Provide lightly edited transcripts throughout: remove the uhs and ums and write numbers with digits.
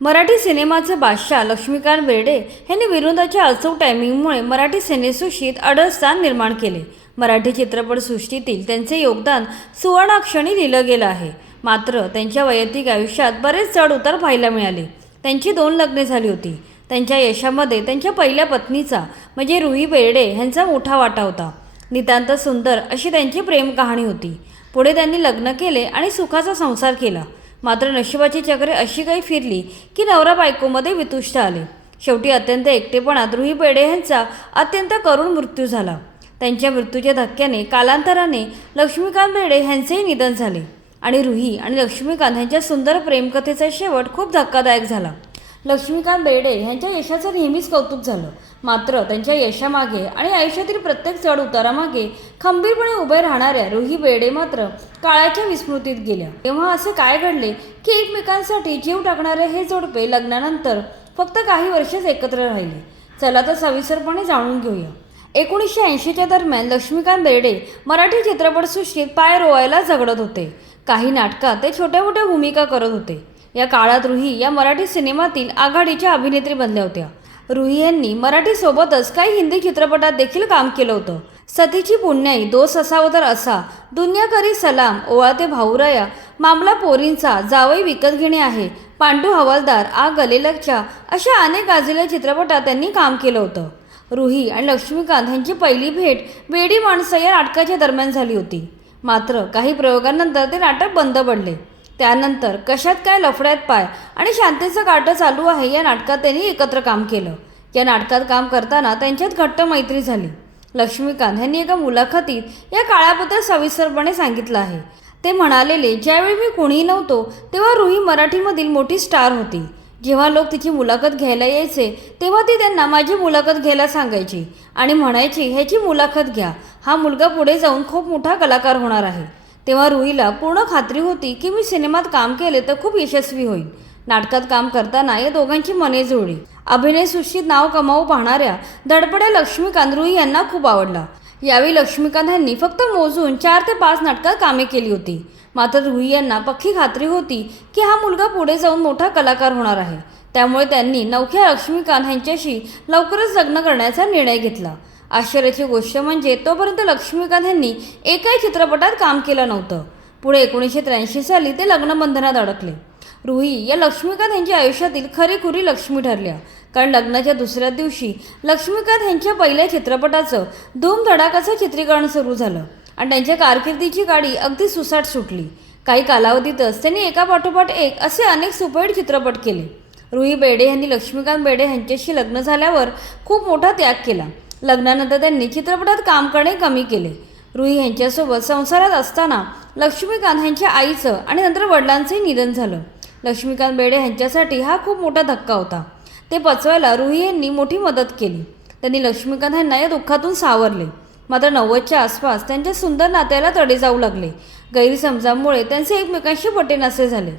मराठी सिनेमाचे बादशाह लक्ष्मीकांत बेर्डे यांनी विनोदाच्या अचूक टायमिंगमुळे मराठी सिनेसृष्टीत अढळ स्थान निर्माण केले. मराठी चित्रपटसृष्टीतील त्यांचे योगदान सुवर्णाक्षरी लिहिलं गेलं आहे. मात्र त्यांच्या वैयक्तिक आयुष्यात बरेच चढ उतार पाहायला मिळाले. त्यांची 2 लग्ने झाली होती. त्यांच्या यशामध्ये त्यांच्या पहिल्या पत्नीचा म्हणजे रुही बेर्डे यांचा मोठा वाटा होता. नितांत सुंदर अशी त्यांची प्रेम कहाणी होती. पुढे त्यांनी लग्न केले आणि सुखाचा संसार केला. मात्र नशिबाची चक्रे अशी काही फिरली की नवरा बायकोमध्ये वितुष्ट आले. शेवटी अत्यंत एकटेपणात रुही बेर्डे यांचा अत्यंत करुण मृत्यू झाला. त्यांच्या मृत्यूच्या धक्क्याने कालांतराने लक्ष्मीकांत बेर्डे यांचेही निधन झाले आणि रुही आणि लक्ष्मीकांत यांच्या सुंदर प्रेमकथेचा शेवट खूप धक्कादायक झाला. लक्ष्मीकांत बेर्डे यांच्या यशाचं नेहमीच कौतुक झालं. मात्र त्यांच्या यशामागे आणि आयुष्यातील प्रत्येक चढ उतारामागे खंबीरपणे उभे राहणाऱ्या रुही बेर्डे मात्र काळाच्या विस्मृतीत गेल्या. तेव्हा असे काय घडले की एकमेकांसाठी जीव टाकणारे हे जोडपे लग्नानंतर फक्त काही वर्षच एकत्र राहिले? चला तर सविस्तरपणे जाणून घेऊया. 1980च्या दरम्यान लक्ष्मीकांत बेर्डे मराठी चित्रपटसृष्टीत पाय रोवायला झगडत होते. काही नाटकात ते छोट्या मोठ्या भूमिका करत होते. या काळात रुही या मराठी सिनेमातील आघाडीच्या अभिनेत्री बनल्या होत्या. रुही यांनी मराठीसोबतच काही हिंदी चित्रपटात देखील काम केलं होतं. सतीची पुण्याई, दोस्त असावं तर असा, दुनिया करी सलाम, ओवाळते भाऊराया, मामला पोरींचा, जावई विकत घेणे आहे, पांडू हवालदार, आ गले लगच्या अशा अनेक गाजलेल्या चित्रपटात त्यांनी काम केलं होतं. रुही आणि लक्ष्मीकांत यांची पहिली भेट वेडी माणसं या नाटकाच्या दरम्यान झाली होती. मात्र काही प्रयोगांनंतर ते नाटक बंद पडले. त्यानंतर कशात काय लफड्यात पाय आणि शांतीचं काटं चालू आहे या नाटकात त्यांनी एकत्र काम केलं. या नाटकात काम करताना त्यांच्यात घट्ट मैत्री झाली. लक्ष्मीकांत यांनी एका मुलाखतीत या काळाबद्दल सविस्तरपणे सांगितलं आहे. ते म्हणालेले, ज्यावेळी मी कोणीही नव्हतो तेव्हा रुही मराठीमधील मोठी स्टार होती. जेव्हा लोक तिची मुलाखत घ्यायला यायचे तेव्हा ती त्यांना माझी मुलाखत घ्यायला सांगायची आणि म्हणायची, ह्याची मुलाखत घ्या, हा मुलगा पुढे जाऊन खूप मोठा कलाकार होणार आहे. तेव्हा रुहीला पूर्ण खात्री होती की मी सिनेमात काम केले तर खूप यशस्वी होईल. नाटकात काम करताना या दोघांची मने जुळली. अभिनयसृष्टीत नाव कमावू पाहणाऱ्या धडपड्या लक्ष्मीकांत रुही यांना खूप आवडला. यावेळी लक्ष्मीकांत यांनी फक्त मोजून 4 ते 5 नाटकात कामे केली होती. मात्र रुही यांना पक्की खात्री होती की हा मुलगा पुढे जाऊन मोठा कलाकार होणार आहे. त्यामुळे त्यांनी नवख्या लक्ष्मीकांत यांच्याशी लवकरच लग्न करण्याचा निर्णय घेतला. आश्चर्याची गोष्ट म्हणजे तोपर्यंत लक्ष्मीकांत यांनी एकाही चित्रपटात काम केलं नव्हतं. पुढे 1983 साली ते लग्नबंधनात अडकले. रुही या लक्ष्मीकांत यांच्या आयुष्यातील खरीखुरी लक्ष्मी ठरल्या. कारण लग्नाच्या दुसऱ्या दिवशी लक्ष्मीकांत यांच्या पहिल्या चित्रपटाचं धूमधडाकाचं चित्रीकरण सुरू झालं आणि त्यांच्या कारकिर्दीची गाडी अगदी सुसाट सुटली. काही कालावधीतच त्यांनी एकापाठोपाठ एक असे अनेक सुपरहिट चित्रपट केले. रुही बेर्डे यांनी लक्ष्मीकांत बेर्डे यांच्याशी लग्न झाल्यावर खूप मोठा त्याग केला. लग्नानंतर त्यांनी चित्रपटात काम करणे कमी केले. रुही यांच्यासोबत संसारात असताना लक्ष्मीकांत यांच्या आईचं आणि नंतर वडिलांचंही निधन झालं. लक्ष्मीकांत बेर्डे यांच्यासाठी हा खूप मोठा धक्का होता. ते पचवायला रुही यांनी मोठी मदत केली. त्यांनी लक्ष्मीकांत यांना या दुःखातून सावरले. मात्र 90च्या आसपास त्यांच्या सुंदर नात्याला तडे जाऊ लागले. गैरसमजामुळे त्यांचे एकमेकांशी पटेनासे झाले.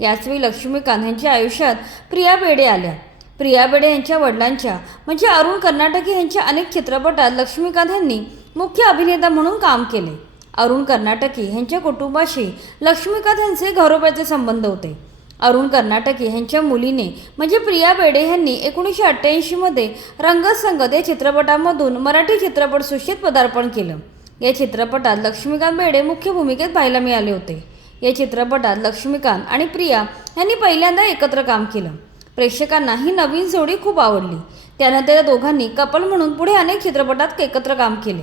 याचवेळी लक्ष्मीकांत यांच्या आयुष्यात प्रिया बेर्डे आल्या. प्रिया बेर्डे यांच्या वडिलांच्या म्हणजे अरुण कर्नाटके यांच्या अनेक चित्रपटात लक्ष्मीकांत यांनी मुख्य अभिनेता म्हणून काम केले. अरुण कर्नाटके यांच्या कुटुंबाशी लक्ष्मीकांत यांचे घरोब्याचे संबंध होते. अरुण कर्नाटके यांच्या मुलीने म्हणजे प्रिया बेर्डे यांनी 1988 मध्ये रंगत संगत या चित्रपटामधून मराठी चित्रपटसृष्टीत पदार्पण केलं. या चित्रपटात लक्ष्मीकांत बेर्डे मुख्य भूमिकेत पाहायला मिळाले होते. या चित्रपटात लक्ष्मीकांत आणि प्रिया यांनी पहिल्यांदा एकत्र काम केलं. प्रेक्षकांना ही नवीन जोडी खूप आवडली. त्यानंतर या दोघांनी कपल म्हणून पुढे अनेक चित्रपटात एकत्र काम केले.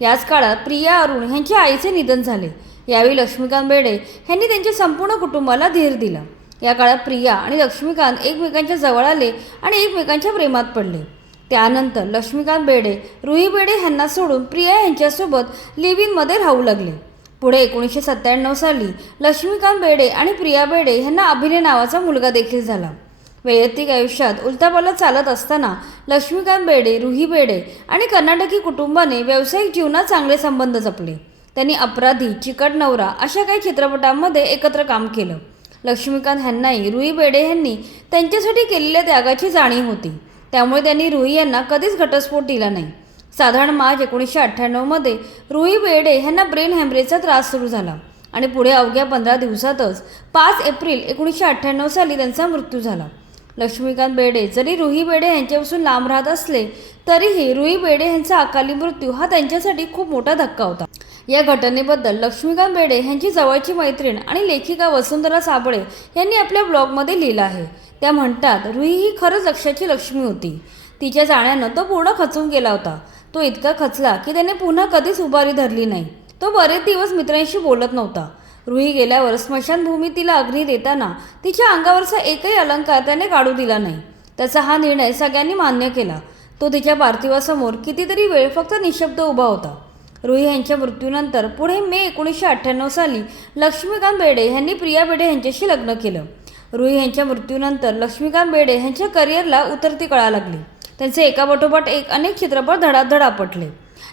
याच काळात प्रिया अरुण यांच्या आईचे निधन झाले. यावेळी लक्ष्मीकांत बेर्डे यांनी त्यांच्या संपूर्ण कुटुंबाला धीर दिला. या काळात प्रिया आणि लक्ष्मीकांत एकमेकांच्या जवळ आले आणि एकमेकांच्या प्रेमात पडले. त्यानंतर लक्ष्मीकांत बेर्डे रुही बेर्डे यांना सोडून प्रिया यांच्यासोबत लिव्ह इनमध्ये राहू लागले. पुढे 1997 साली लक्ष्मीकांत बेर्डे आणि प्रिया बेर्डे यांना अभिनय नावाचा मुलगा देखील झाला. वैयक्तिक आयुष्यात उलथापालथ चालत असताना लक्ष्मीकांत बेर्डे, रुही बेर्डे आणि कर्नाटकी कुटुंबाने व्यावसायिक जीवनात चांगले संबंध जपले. त्यांनी अपराधी, चिकट नवरा अशा काही चित्रपटांमध्ये एकत्र काम केलं. लक्ष्मीकांत यांनाही रुही बेर्डे यांनी त्यांच्यासाठी केलेल्या त्यागाची जाणीव होती. त्यामुळे त्यांनी रुही यांना कधीच घटस्फोट दिला नाही. साधारण मार्च 1998 मध्ये रुही बेर्डे यांना ब्रेन हॅमरेजचा त्रास सुरू झाला आणि पुढे अवघ्या 15 दिवसातच 5 एप्रिल 1998 साली त्यांचा मृत्यू झाला. लक्ष्मीकांत बेर्डे जरी रुही बेर्डे यांच्यापासून लांब राहत असले तरीही रुही बेर्डे यांचा अकाली मृत्यू हा त्यांच्यासाठी खूप मोठा धक्का होता। या घटनेबद्दल लक्ष्मीकांत बेर्डे यांची जवळची मैत्रीण आणि लेखिका वसुंधरा साबळे यांनी आपल्या ब्लॉगमध्ये लिहिलं आहे। त्या म्हणतात, रुही ही खरंच लक्ष्याची लक्ष्मी होती। तिच्या जाण्यानं तो पूर्ण खचून गेला होता। तो इतका खचला की त्याने पुन्हा कधीच उभारी धरली नाही। तो बरेच दिवस मित्रांशी बोलत नव्हता। रुही गेल्यावर स्मशानभूमीत तिला अग्नी देताना तिच्या अंगावरचा एकही अलंकार त्याने काढू दिला नाही। त्याचा हा निर्णय सगळ्यांनी मान्य केला। तो तिच्या पार्थिवासमोर कितीतरी वेळ फक्त निशब्द उभा होता। रुही यांच्या मृत्यूनंतर पुढे मे 1998 साली लक्ष्मीकांत बेर्डे यांनी प्रिया बेर्डे यांच्याशी लग्न केलं। रुही यांच्या मृत्यूनंतर लक्ष्मीकांत बेर्डे यांच्या करिअरला उतरती कळा लागली। त्यांचे एकापाठोपाठ एक अनेक चित्रपट धडाधड आपटले।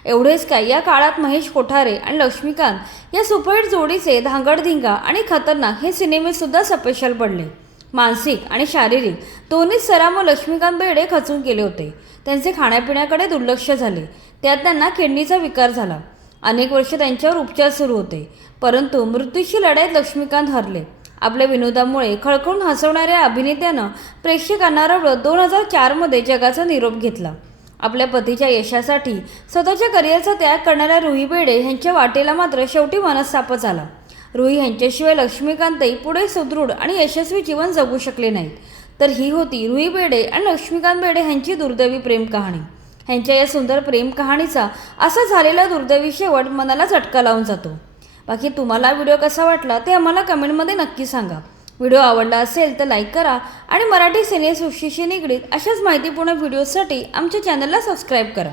एवढेच काय, या काळात महेश कोठारे आणि लक्ष्मीकांत या सुपरहिट जोडीचे धांगडधिंगा आणि खतरनाक हे सिनेमे सुद्धा सपेशल पडले। मानसिक आणि शारीरिक दोन्ही स्तरावर लक्ष्मीकांत बेर्डे खचून गेले होते। त्यांचे खाण्यापिण्याकडे दुर्लक्ष झाले। त्यात त्यांना किडनीचा विकार झाला। अनेक वर्ष त्यांच्यावर उपचार सुरू होते, परंतु मृत्यूची लढाईत लक्ष्मीकांत हरले। आपल्या विनोदामुळे खळखळून हसवणाऱ्या अभिनेत्यानं प्रेक्षकांना रडवत 2004 मध्ये जगाचा निरोप घेतला। आपल्या पतीच्या यशासाठी स्वतःच्या करिअरचा त्याग करणाऱ्या रुही बेर्डे यांच्या वाटेला मात्र शेवटी मनस्तापच आला। रुही यांच्याशिवाय लक्ष्मीकांतही पुढे सुदृढ आणि यशस्वी जीवन जगू शकले नाहीत। तर ही होती रुही बेर्डे आणि लक्ष्मीकांत बेर्डे यांची दुर्दैवी प्रेम कहाणी। ह्यांच्या या सुंदर प्रेम कहाणीचा असा झालेला दुर्दैवी शेवट मनाला झटका लावून जातो। बाकी तुम्हाला व्हिडिओ कसा वाटला ते आम्हाला कमेंटमध्ये नक्की सांगा। व्हिडिओ आवडला असेल तर लाईक करा आणि मराठी सिनेसृष्टीशी निगडीत अशाच माहितीपूर्ण व्हिडिओसाठी आमच्या चॅनलला सबस्क्राईब करा।